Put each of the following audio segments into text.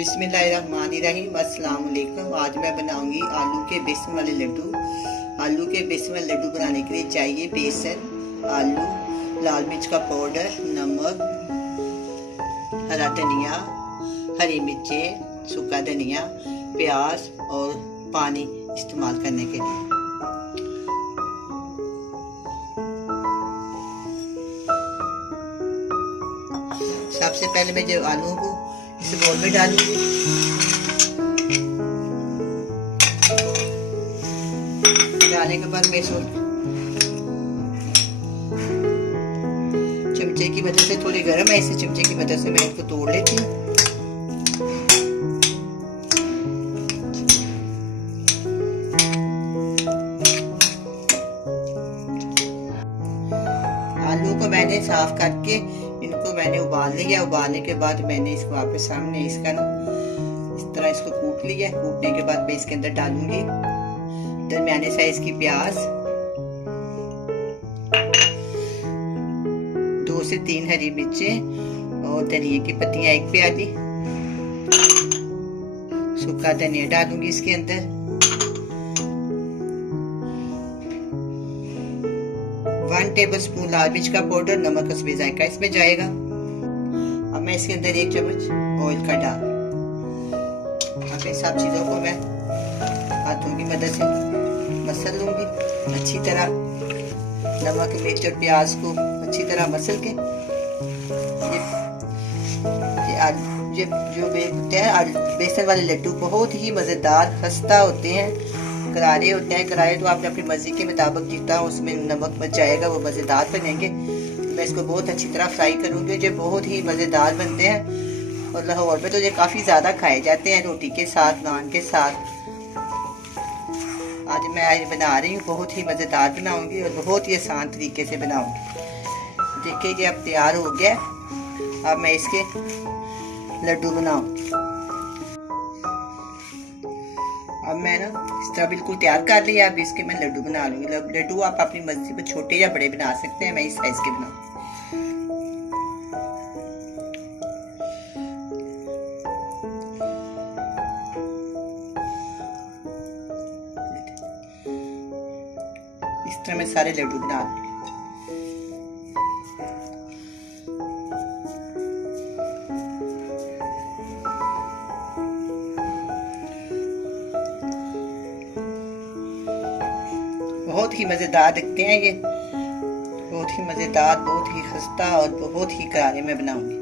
बिस्मिल्लाहिर्रहमानिर्रहीम। अस्सलाम वालेकुम। आज मैं बनाऊंगी आलू के बेसन वाले लड्डू। आलू के बेसन वाले लड्डू बनाने के लिए चाहिए बेसन, आलू, लाल मिर्च का पाउडर, नमक, हरा धनिया, हरी मिर्चें, सूखा धनिया, प्याज और पानी इस्तेमाल करने के लिए। सबसे पहले मैं जो आलू को इस बोल में डालूंगी। डालने के बाद मैं चमचे की मदद से, थोड़ी गर्म है इसे चमचे की मदद से मैं इसको तोड़ लेती हूँ। आलू को मैंने साफ करके इनको मैंने उबाल लिया। उबालने के बाद मैंने इसको आपके सामने इसका इस तरह इसको कूट लिया। कूटने के बाद मैं इसके अंदर डालूंगी दरमियाने साइज की प्याज, 2 से 3 हरी मिर्चें और धनिया की पत्तियां 1 प्याली, सूखा धनिया डालूंगी इसके अंदर, 1 टेबलस्पून लाल मिर्च का पाउडर, नमक हस्बे जायका इसमें जाएगा। अब मैं इसके अंदर 1 चम्मच ऑयल का डाल। अब इन सब चीजों को मैं हाथों की मदद से मसल लूंगी अच्छी तरह। नमक, मिर्च और प्याज को अच्छी तरह मसल के ये जो होते हैं बेसन वाले लड्डू बहुत ही मजेदार खस्ता होते हैं, करारे होते हैं। करारे तो आपने अपनी मर्जी के मुताबिक जितना उसमें नमक मच जाएगा वो मजेदार बनेंगे। मैं इसको बहुत अच्छी तरह फ्राई करूंगी। जो बहुत ही मजेदार बनते हैं और लाहौर में तो ये काफी ज्यादा खाए जाते हैं रोटी के साथ, नान के साथ। आज मैं बना रही हूँ, बहुत ही मजेदार बनाऊंगी और बहुत ही आसान तरीके से बनाऊंगी। देखिए कि अब तैयार हो गया। अब मैं इसके लड्डू बनाऊंगी। अब मैं ना इस तरह बिल्कुल तैयार कर लिया। अब इसके मैं लड्डू बना लूंगी। लड्डू आप अपनी मर्जी पर छोटे या बड़े बना सकते हैं। मैं इस साइज के बनाऊंगी। इस तरह मैं सारे लड्डू बना लूंगी। बहुत ही मजेदार दिखते हैं ये, बहुत ही मजेदार, बहुत ही खस्ता और बहुत ही करारे में बनाऊंगी।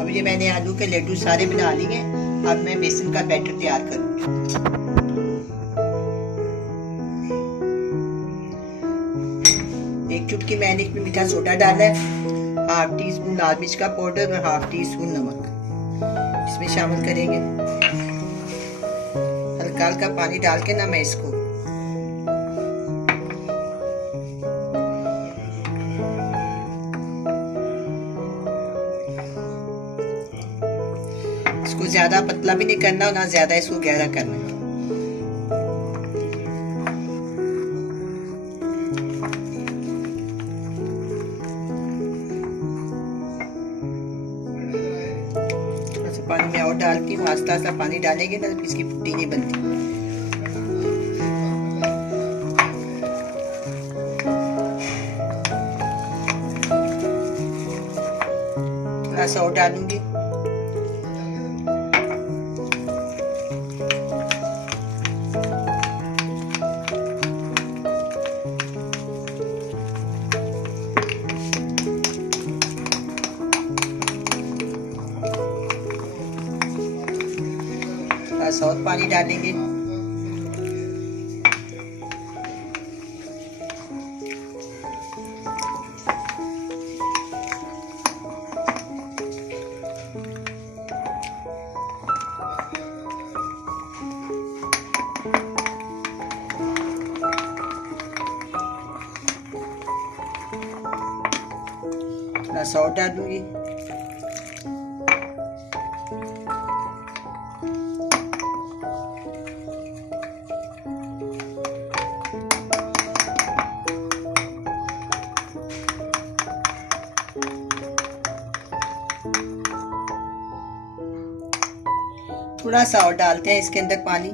अब ये मैंने आलू के लड्डू सारे बना लिए। अब मैं बेसन का बैटर तैयार करूंगी। एक चुटकी मैंने इसमें मीठा सोडा डाला है, 1/2 टीस्पून लाल मिर्च का पाउडर और 1/2 टीस्पून नमक इसमें शामिल करेंगे। हल्का हल्का पानी डाल के ना मैं इसको ज्यादा पतला भी नहीं करना और ना ज्यादा इसको गहरा करना है। थोड़ा सा पानी में और डालती हूँ। आस्ता आस्ता पानी डालेंगे ना तो इसकी पुट्टी नहीं बनती। थोड़ा सा और डालूंगी। और पानी डालेंगे। थोड़ा सॉल्ट डाल दूंगी। थोड़ा सा और डालते हैं इसके अंदर पानी।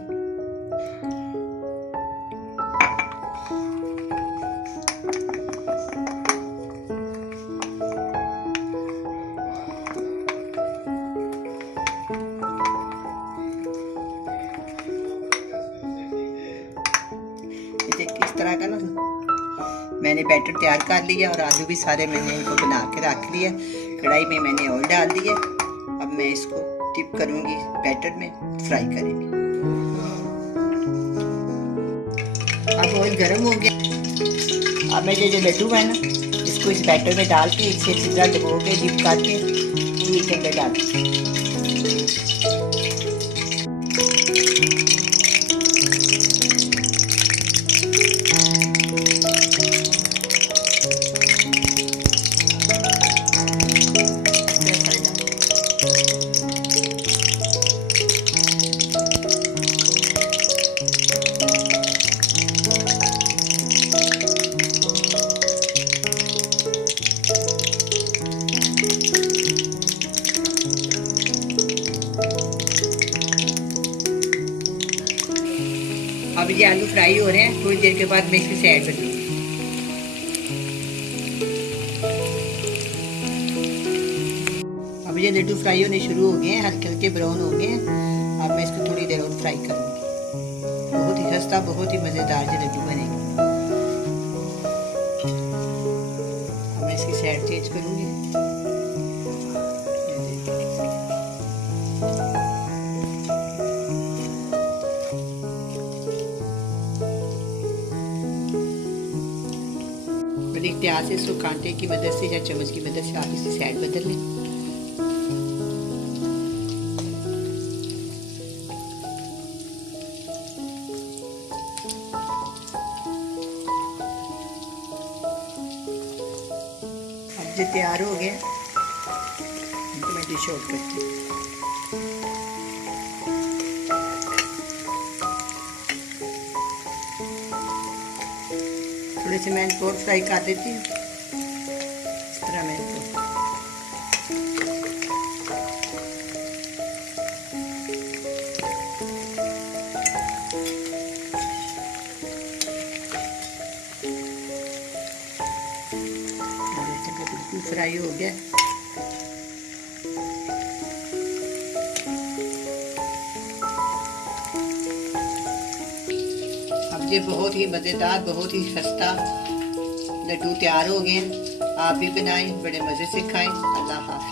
इस तरह का ना मैंने बैटर तैयार कर लिया और आलू भी सारे मैंने इनको बना के रख लिया। कढ़ाई में मैंने ऑयल डाल दिया। अब मैं इसको डिप करूंगी बैटर में, फ्राई करेंगे। अब ऑयल गर्म हो गया। अब मैं जो लड्डू है ना, इसको इस बैटर में डाल के इसे अच्छी तरह डुबो के डिप करके इसके अंदर डाल। अब ये आलू फ्राई हो रहे हैं। थोड़ी देर के बाद मैं इसकी साइड कर दूँगी। अब ये लड्डू फ्राई होने शुरू हो गए हैं, हल्के हल्के ब्राउन हो गए हैं। अब मैं इसको थोड़ी देर और फ्राई करूँगी। बहुत ही सस्ता, बहुत ही मज़ेदार ये लड्डू बनेंगे। अब मैं इसकी साइड चेंज करूँगी। इख्तियार से इसको कांटे की मदद से या चम्मच की मदद से आप इसकी साइड बदल लें। अब जो तैयार हो गया इनको मैं डिश आउट करती हूँ। थोड़े से मैं इनको फ्राई कर देती हूँ। इस तरह मैं इनको बिल्कुल फ्राई हो गया। ये बहुत ही मज़ेदार, बहुत ही सस्ता लड्डू तैयार हो गए। आप भी बनाएं, बड़े मज़े से खाएं। अल्लाह हाफ़िज़।